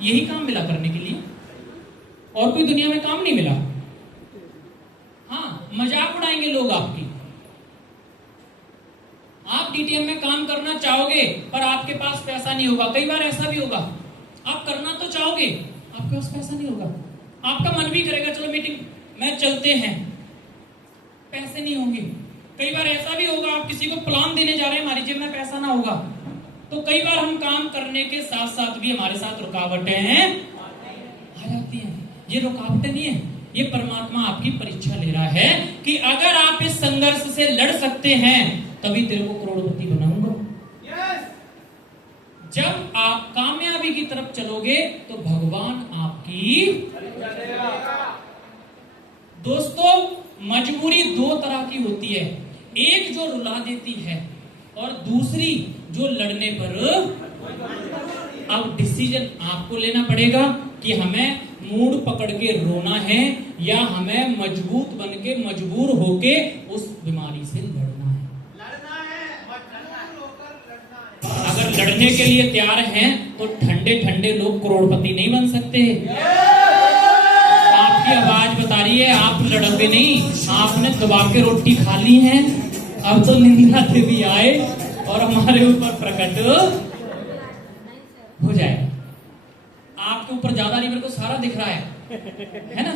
यही काम मिला करने के लिए, और कोई दुनिया में काम नहीं मिला। हाँ, मजाक उड़ाएंगे लोग आपकी। आप डीटीएम में काम करना चाहोगे पर आपके पास पैसा नहीं होगा। कई बार ऐसा भी होगा, आप करना तो चाहोगे, आपके पास पैसा नहीं होगा। आपका मन भी करेगा चलो मीटिंग में चलते हैं, पैसे नहीं होंगे। कई बार ऐसा भी होगा, आप किसी को प्लान देने जा रहे हैं, हमारी जेब में पैसा ना होगा। तो कई बार हम काम करने के साथ साथ भी हमारे साथ रुकावटें आ जाती हैं। ये रुकावटें नहीं है, ये परमात्मा आपकी परीक्षा ले रहा है कि अगर आप इस संघर्ष से लड़ सकते हैं तभी तेरे को करोड़पति बनाऊंगा। जब आप कामयाबी की तरफ चलोगे तो भगवान आपकी। दोस्तों, मजबूरी दो तरह की होती है, एक जो रुला देती है और दूसरी जो लड़ने पर। अब डिसीजन आपको लेना पड़ेगा कि हमें मूड पकड़ के रोना है या हमें मजबूत बन के मजबूर होके उस बीमारी से लड़ना है। अगर लड़ने के लिए तैयार हैं तो ठंडे ठंडे लोग करोड़पति नहीं बन सकते। आपकी आवाज बता रही है आप लड़ोगे नहीं, आपने दबा के रोटी खा ली है। अब तो निंदा देवी आए और हमारे ऊपर प्रकट हो जाए। आपके ऊपर ज्यादा नहीं, मेरे को सारा दिख रहा है ना।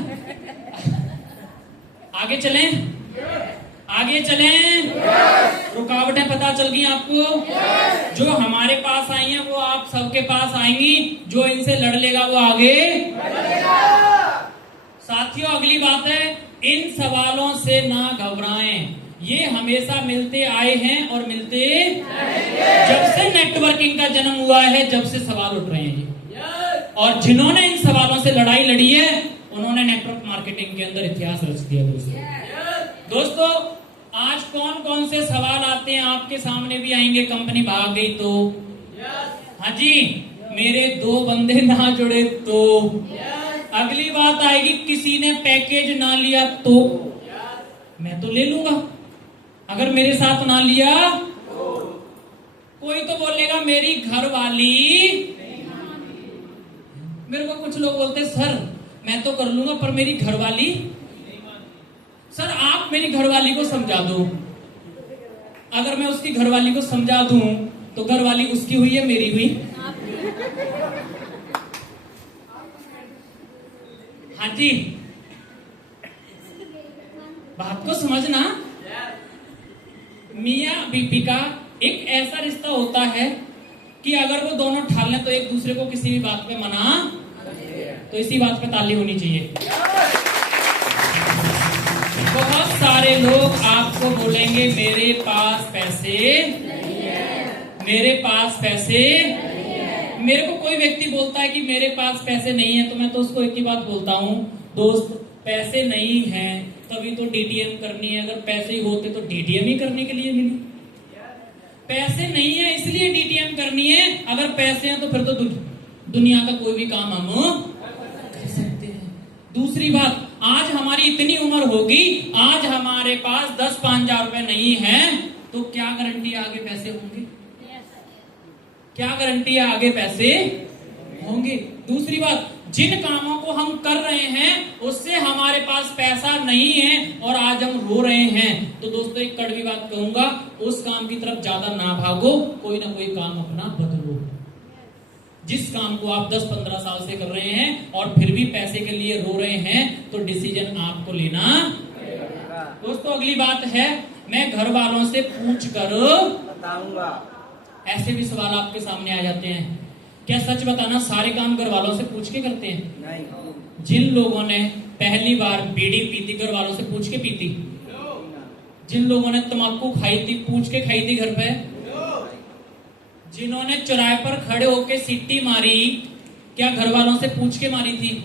आगे चलें, आगे चलें। रुकावटें पता चल गई आपको। जो हमारे पास आई हैं वो आप सबके पास आएंगी, जो इनसे लड़ लेगा वो आगे। साथियों, अगली बात है, इन सवालों से ना घबराएं। ये हमेशा मिलते आए हैं और मिलते जब से नेटवर्किंग का जन्म हुआ है, जब से सवाल उठ रहे हैं ये। और जिन्होंने इन सवालों से लड़ाई लड़ी है उन्होंने नेटवर्क मार्केटिंग के अंदर इतिहास रच दिया। दोस्तों, आज कौन कौन से सवाल आते हैं आपके सामने भी आएंगे। कंपनी भाग गई तो, हाँ जी, मेरे 2 बंदे ना जुड़े तो, अगली बात आएगी किसी ने पैकेज ना लिया तो, मैं तो ले लूंगा, अगर मेरे साथ ना लिया। कोई तो बोलेगा मेरी घरवाली। मेरे को कुछ लोग बोलते सर मैं तो कर लूंगा पर मेरी घरवाली। सर आप मेरी घरवाली को समझा दो। अगर मैं उसकी घरवाली को समझा दूं तो घरवाली उसकी हुई है मेरी हुई। हाँ जी, बात को समझना। मियां बीबी का एक ऐसा रिश्ता होता है कि अगर वो दोनों ठाल लें तो एक दूसरे को किसी भी बात पे मना, तो इसी बात पे ताली होनी चाहिए। बहुत सारे लोग आपको बोलेंगे मेरे पास पैसे नहीं है, मेरे पास पैसे नहीं है। मेरे को कोई व्यक्ति बोलता है कि मेरे पास पैसे नहीं है तो मैं तो उसको एक ही बात बोलता हूँ, दोस्त पैसे नहीं है तभी तो डीटीएम करनी है। अगर पैसे ही होते तो डीटीएम ही करने के लिए मिली। पैसे नहीं है इसलिए डीटीएम करनी है, अगर पैसे हैं तो फिर तो दुनिया का कोई भी काम हम कर सकते हैं। दूसरी बात, आज हमारी इतनी उम्र होगी, आज हमारे पास 10-5 हजार रुपए नहीं है तो क्या गारंटी आगे पैसे होंगे? क्या गारंटी है आगे पैसे होंगे? दूसरी बात, जिन कामों को हम कर रहे हैं उससे हमारे पास पैसा नहीं है और आज हम रो रहे हैं, तो दोस्तों एक कड़वी बात कहूंगा, उस काम की तरफ ज्यादा ना भागो, कोई ना कोई काम अपना बदलो। जिस काम को आप 10-15 साल से कर रहे हैं और फिर भी पैसे के लिए रो रहे हैं तो डिसीजन आपको लेना। दोस्तों अगली बात है, मैं घर वालों से पूछ कर बताऊंगा। ऐसे भी सवाल आपके सामने आ जाते हैं। क्या सच बताना सारे काम घर वालों से पूछ के करते हैं? नहीं। जिन लोगों ने पहली बार बीड़ी पीती घर वालों से पूछ के पीती, जिन लोगों ने तंबाकू खाई थी पूछ के खाई थी घर पे, जिन्होंने चौराहे पर खड़े होके सीटी मारी क्या घर वालों से पूछ के मारी थी?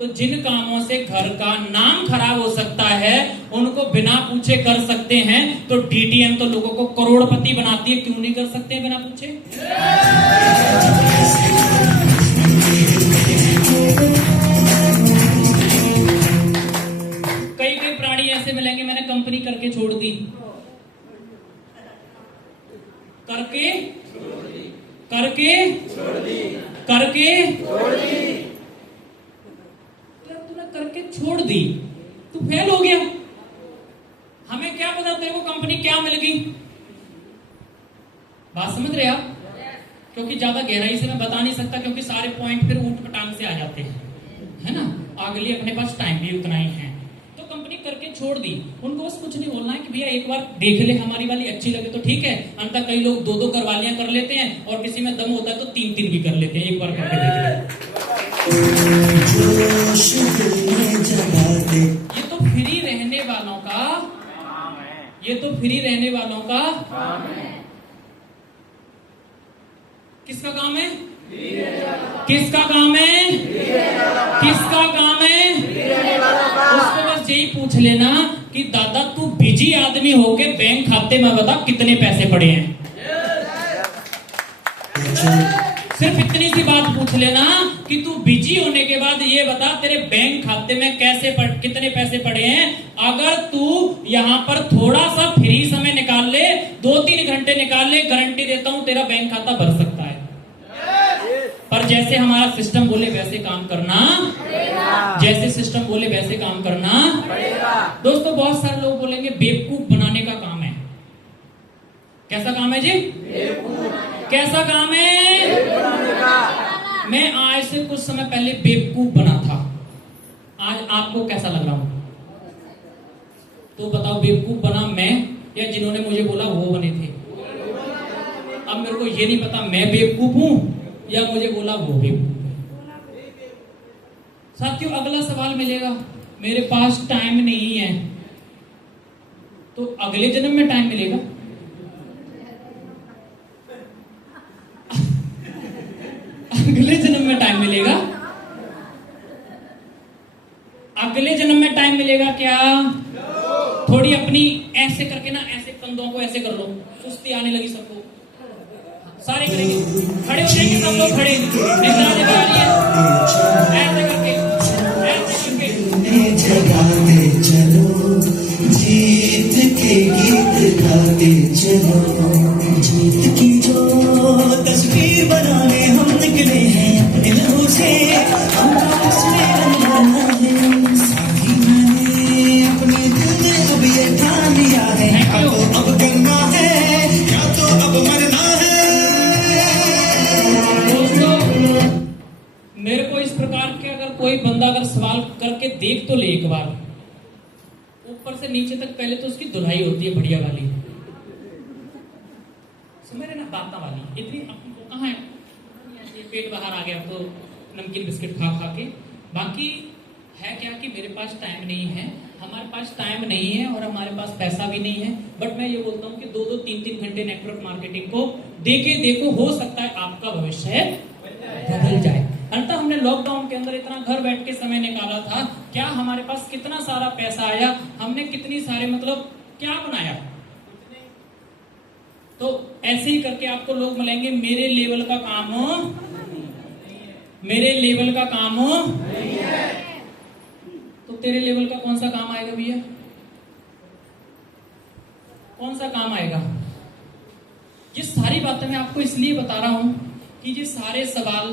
तो जिन कामों से घर का नाम खराब हो सकता है उनको बिना पूछे कर सकते हैं, तो डीटीएम तो लोगों को करोड़पति बनाती है, क्यों नहीं कर सकते हैं बिना पूछे? कई प्राणी ऐसे मिलेंगे मैंने कंपनी करके छोड़ दी, करके करके छोड़ दी। तूने करके छोड़ दी, तू फेल हो गया। हमें क्या पता तेरे को कंपनी क्या मिल गई। बात समझ रहे आप? क्योंकि ज्यादा गहराई से मैं बता नहीं सकता, क्योंकि सारे पॉइंट फिर ऊंट पटांग से आ जाते हैं, है ना। आगे लिए अपने पास टाइम भी उतना ही है। तो कंपनी करके छोड़ दी। उनको बस कुछ नहीं बोलना है कि भैया एक बार देख ले, हमारी वाली अच्छी लगे तो ठीक है। अंतर कई लोग 2-2 करवालियां कर लेते हैं, और किसी में दम होता है तो 3-3 भी कर लेते हैं। एक बार करके देख ले। ये तो फ्री रहने वालों का, ये तो फ्री रहने वालों का किसका काम है? किसका काम है? किसका काम है? उसको बस यही पूछ लेना कि दादा तू बिजी आदमी होके बैंक खाते में बता कितने पैसे पड़े हैं। सिर्फ इतनी सी बात पूछ लेना कि तू बिजी होने के बाद ये बता तेरे बैंक खाते में कितने पैसे पड़े हैं। अगर तू यहाँ पर थोड़ा सा फ्री समय निकाल ले, 2-3 घंटे निकाल ले, गारंटी देता हूं तेरा बैंक खाता भर सकता है। पर जैसे हमारा सिस्टम बोले वैसे काम करना, जैसे सिस्टम बोले वैसे काम करना। दोस्तों बहुत सारे लोग बोलेंगे बेवकूफ बनाने का काम है। कैसा काम है जी? कैसा काम है? मैं आज से कुछ समय पहले बेवकूफ बना था। आज आपको कैसा लग रहा हूं? तो बताओ, बेवकूफ बना मैं या जिन्होंने मुझे बोला वो बने थे? अब मेरे को ये नहीं पता मैं बेवकूफ हूं या मुझे बोला वो बेवकूफ। साथियों अगला सवाल मिलेगा, मेरे पास टाइम नहीं है, तो अगले जन्म में टाइम मिलेगा? अगले जन्म में टाइम मिलेगा? अगले जन्म में टाइम मिलेगा क्या? थोड़ी अपनी ऐसे करके ना, ऐसे कंधों को ऐसे कर लो, सुस्ती आने लगी सबको। सारे करेंगे, खड़े हो जाएंगे सब लोग, खड़े ऐसे करके, ऐसे करके जगाते चलो, जीत के गीत गाते चलो। जीत की जो तस्वीर बनाने हम निकले हैं अपने लहू से, हमको उसमें रंगना है। साथी मैंने अपने दिल में अब ये ठान लिया है, या तो अब करना है या तो अब मरना है। मेरे को इस प्रकार के अगर कोई बंदा अगर सवाल करके देख तो ले एक बार, ऊपर से नीचे तक पहले तो उसकी धुलाई होती है बढ़िया वाली, समझ रहे ना, बाता वाली। इतनी कहाँ है, पेट बाहर आ गया तो नमकीन बिस्किट खा खा के। बाकी है क्या कि मेरे पास टाइम नहीं है, हमारे पास टाइम नहीं है और हमारे पास पैसा भी नहीं है। बट मैं ये बोलता हूँ कि 2-2, 3-3 घंटे नेटवर्क मार्केटिंग को देखो, हो सकता है आपका भविष्य बदल जाए। अंततः हमने लॉकडाउन के अंदर इतना घर बैठ के समय निकाला था, क्या हमारे पास कितना सारा पैसा आया, हमने कितनी सारे मतलब क्या बनाया। तो ऐसे ही करके आपको लोग मिलेंगे, मेरे लेवल का काम, मेरे लेवल का काम नहीं है। तो तेरे लेवल का कौन सा काम आएगा भैया? कौन सा काम आएगा? ये सारी बातें मैं आपको इसलिए बता रहा हूं कि ये सारे सवाल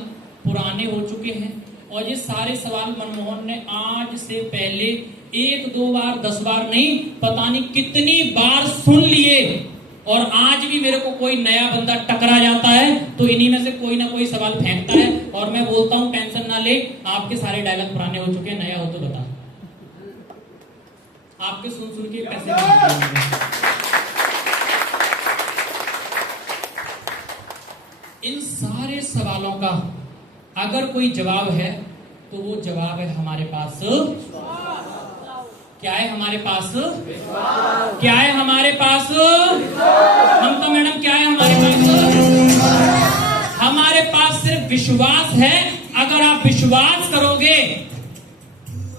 पुराने हो चुके हैं, और ये सारे सवाल मनमोहन ने आज से पहले 1-2 बार 10 बार नहीं, पता नहीं कितनी बार सुन लिए। और आज भी मेरे को कोई नया बंदा टकरा जाता है तो इन्हीं में से कोई ना कोई सवाल फेंकता है, और मैं बोलता हूं टेंशन ना ले, आपके सारे डायलॉग पुराने हो चुके हैं, नया हो तो बता। आपके सुन सुन के पैसे इन सारे सवालों का अगर कोई जवाब है तो वो जवाब है हमारे पास। क्या है हमारे पास? क्या है हमारे पास? हम तो मैडम क्या है हमारे पास? हमारे पास सिर्फ विश्वास है। अगर आप विश्वास करोगे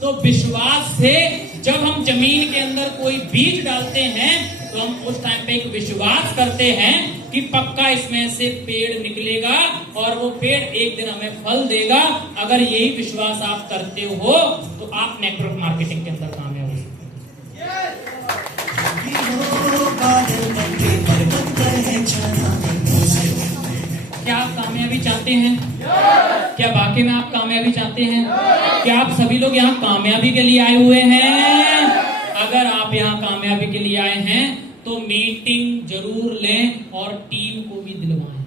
तो विश्वास से जब हम जमीन के अंदर कोई बीज डालते हैं तो हम उस टाइम पे एक विश्वास करते हैं कि पक्का इसमें से पेड़ निकलेगा और वो पेड़ एक दिन हमें फल देगा। अगर यही विश्वास आप करते हो तो आप नेटवर्क मार्केटिंग के अंदर कामयाब हो सकते हैं। क्या आप कामयाबी चाहते हैं? क्या वाकई में आप कामयाबी चाहते हैं? क्या आप सभी लोग यहाँ कामयाबी के लिए आए हुए हैं? अगर आप यहाँ कामयाबी के लिए आए हैं तो मीटिंग जरूर लें और टीम को भी दिलवाएं।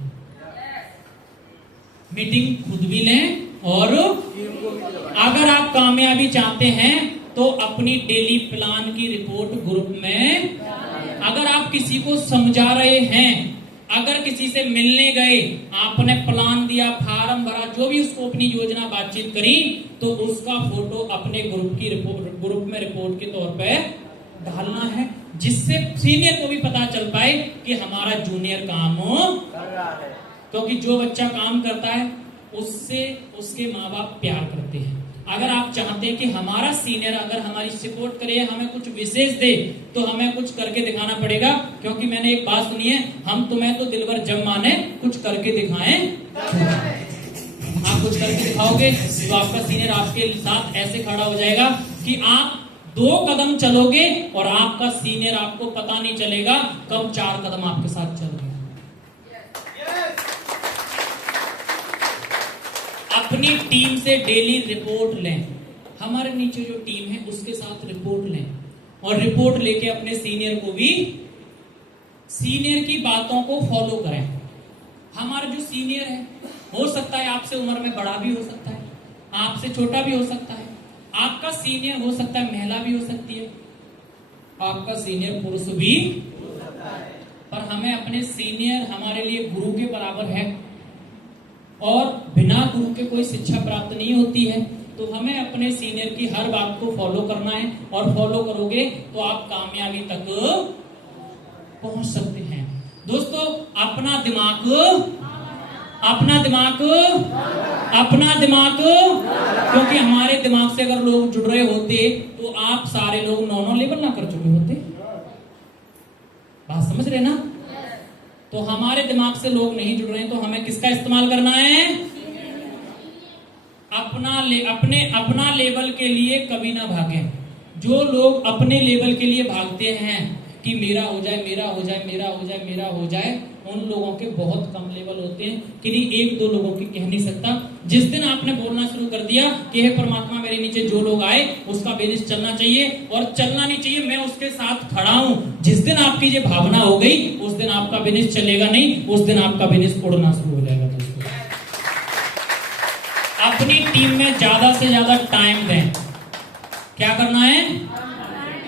मीटिंग खुद भी लें और अगर आप कामयाबी चाहते हैं तो अपनी डेली प्लान की रिपोर्ट ग्रुप में, अगर आप किसी को समझा रहे हैं, अगर किसी से मिलने गए, आपने प्लान दिया, फार्म भरा, जो भी उसको अपनी योजना बातचीत करी, तो उसका फोटो अपने ग्रुप में रिपोर्ट के तौर पे डालना है, जिससे सीनियर को भी पता चल पाए कि हमारा जूनियर काम कर रहा है। क्योंकि जो बच्चा काम करता है उससे उसके माँ बाप प्यार करते हैं। अगर आप चाहते हैं कि हमारा सीनियर अगर हमारी सपोर्ट करे, हमें कुछ विशेष दे, तो हमें कुछ करके दिखाना पड़ेगा। क्योंकि मैंने एक बात सुनी है, हम तुम्हें तो दिलवर जब माने, कुछ करके दिखाएं। आप कुछ करके दिखाओगे तो आपका सीनियर आपके साथ ऐसे खड़ा हो जाएगा कि आप 2 कदम चलोगे और आपका सीनियर आपको पता नहीं चलेगा कब 4 कदम आपके साथ चल रहे। अपनी टीम से डेली रिपोर्ट लें। हमारे नीचे जो टीम है उसके साथ रिपोर्ट लें और रिपोर्ट लेके अपने सीनियर को भी, सीनियर की बातों को फॉलो करें। हमारा जो सीनियर है, हो सकता है आपसे उम्र में बड़ा भी हो सकता है, आपसे छोटा भी हो सकता है, आपका सीनियर हो सकता है महिला भी हो सकती है, आपका सीनियर पुरुष भी हो सकता है, पर हमें अपने सीनियर हमारे लिए गुरु के बराबर है और बिना गुरु के कोई शिक्षा प्राप्त नहीं होती है। तो हमें अपने सीनियर की हर बात को फॉलो करना है और फॉलो करोगे तो आप कामयाबी तक पहुंच सकते हैं। दोस्तों, अपना दिमाग क्योंकि हमारे दिमाग से अगर लोग जुड़ रहे होते तो आप सारे लोग 9 लेवल ना कर चुके होते। बात समझ रहे ना? तो हमारे दिमाग से लोग नहीं जुड़ रहे हैं, तो हमें किसका इस्तेमाल करना है? अपना लेवल के लिए कभी ना भागें। जो लोग अपने लेवल के लिए भागते हैं कि मेरा हो जाए, मेरा हो जाए, मेरा हो जाए, मेरा हो जाए, उन लोगों के बहुत कम लेवल होते हैं। किन्हीं 1-2 लोगों की कह नहीं सकता। जिस दिन आपने बोलना शुरू कर दिया कि हे परमात्मा, मेरे नीचे जो लोग आए उसका बिजनेस चलना चाहिए और चलना नहीं चाहिए, मैं उसके साथ खड़ा हूं, जिस दिन आपकी ये भावना हो गई, उस दिन आपका बिजनेस चलेगा नहीं, उस दिन आपका बिजनेस उड़ना शुरू हो जाएगा। दोस्तों, अपनी टीम में ज्यादा से ज्यादा टाइम दें। क्या करना है?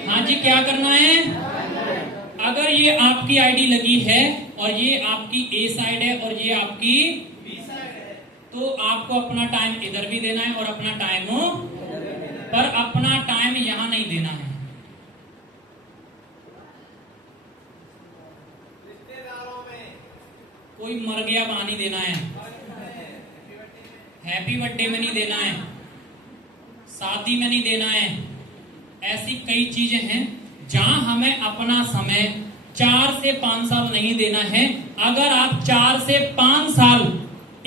हाँ जी, क्या करना है? अगर ये आपकी आईडी लगी है और ये आपकी ए साइड है और ये आपकी बी साइड है, तो आपको अपना टाइम इधर भी देना है और अपना टाइम पर अपना टाइम यहां नहीं देना है। रिश्तेदारों में कोई मर गया वहां नहीं देना है, हैप्पी बर्थडे में नहीं देना है, शादी में नहीं देना है। ऐसी कई चीजें हैं जहां हमें अपना समय 4 से 5 साल नहीं देना है। अगर आप 4 से 5 साल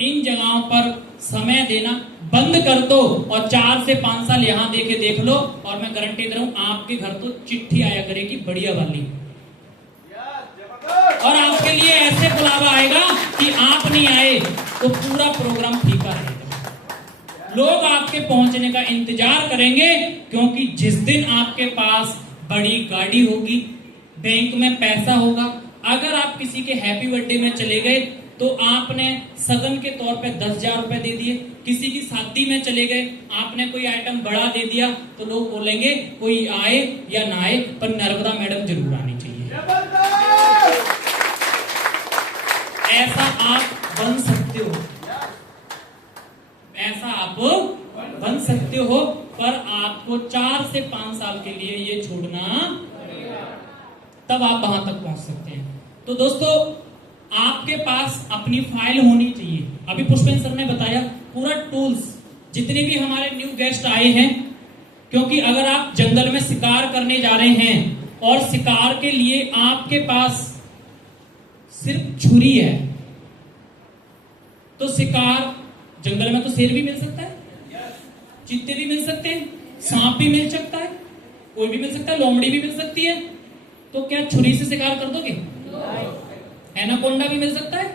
इन जगहों पर समय देना बंद कर दो और 4 से 5 साल यहां देके देख लो, और मैं गारंटी दे रहा हूं आपके घर तो चिट्ठी आया करेगी बढ़िया वाली, और आपके लिए ऐसे बुलावा आएगा कि आप नहीं आए तो पूरा प्रोग्राम फीका रहेगा। लोग आपके पहुंचने का इंतजार करेंगे, क्योंकि जिस दिन आपके पास बड़ी गाड़ी होगी, बैंक में पैसा होगा, अगर आप किसी के हैप्पी बर्थडे में चले गए तो आपने सगन के तौर पे 10,000 रुपए दे दिए, किसी की शादी में चले गए आपने कोई आइटम बड़ा दे दिया, तो लोग बोलेंगे कोई आए या ना आए पर नर्मदा मैडम जरूर आनी चाहिए। ऐसा आप बन सकते हो, ऐसा आप बन सकते हो, पर आपको 4 से 5 साल के लिए ये छोड़ना, तब आप वहां तक पहुंच सकते हैं। तो दोस्तों, आपके पास अपनी फाइल होनी चाहिए। अभी पुष्पेंद्र सर ने बताया पूरा टूल्स, जितने भी हमारे न्यू गेस्ट आए हैं, क्योंकि अगर आप जंगल में शिकार करने जा रहे हैं और शिकार के लिए आपके पास सिर्फ छुरी है, तो शिकार जंगल में तो शेर भी मिल सकता है, चीते भी मिल सकते हैं, सांप भी मिल सकता है, कोई भी मिल सकता है, लोमड़ी भी मिल सकती है, तो क्या छुरी से शिकार कर दोगे? एनाकोंडा भी मिल सकता है।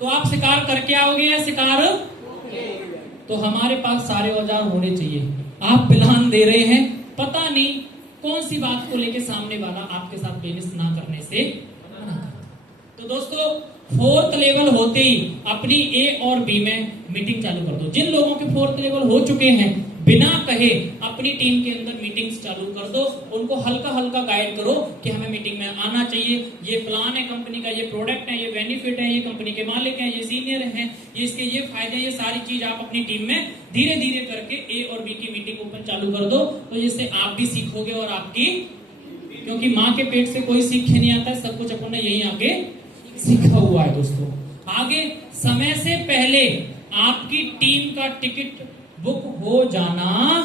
तो तो आप शिकार करके आओगे या शिकार? तो हमारे पास सारे औजार होने चाहिए। आप प्लान दे रहे हैं, पता नहीं कौन सी बात को लेके सामने वाला आपके साथ बिजनेस ना करने से मना करे। तो दोस्तों 4th लेवल होते ही अपनी ए और बी में मीटिंग चालू कर दो। जिन लोगों के 4th लेवल हो चुके हैं, बिना कहे अपनी टीम के अंदर मीटिंग्स चालू कर दो। उनको हल्का हल्का गाइड करो कि हमें मीटिंग में आना चाहिए, ये प्लान है कंपनी का, ये प्रोडक्ट है, ये बेनिफिट है, ये कंपनी के मालिक हैं, ये सीनियर हैं, ये इसके ये फायदे, ये सारी चीज आप अपनी टीम में धीरे धीरे करके ए और बी की मीटिंग ओपन चालू कर दो। तो जिससे आप भी सीखोगे और आपकी, क्योंकि माँ के पेट से कोई सीख के नहीं आता है, सब कुछ अपन ने यही आगे सीखा हुआ है। दोस्तों आगे समय से पहले आपकी टीम का टिकट बुक हो जाना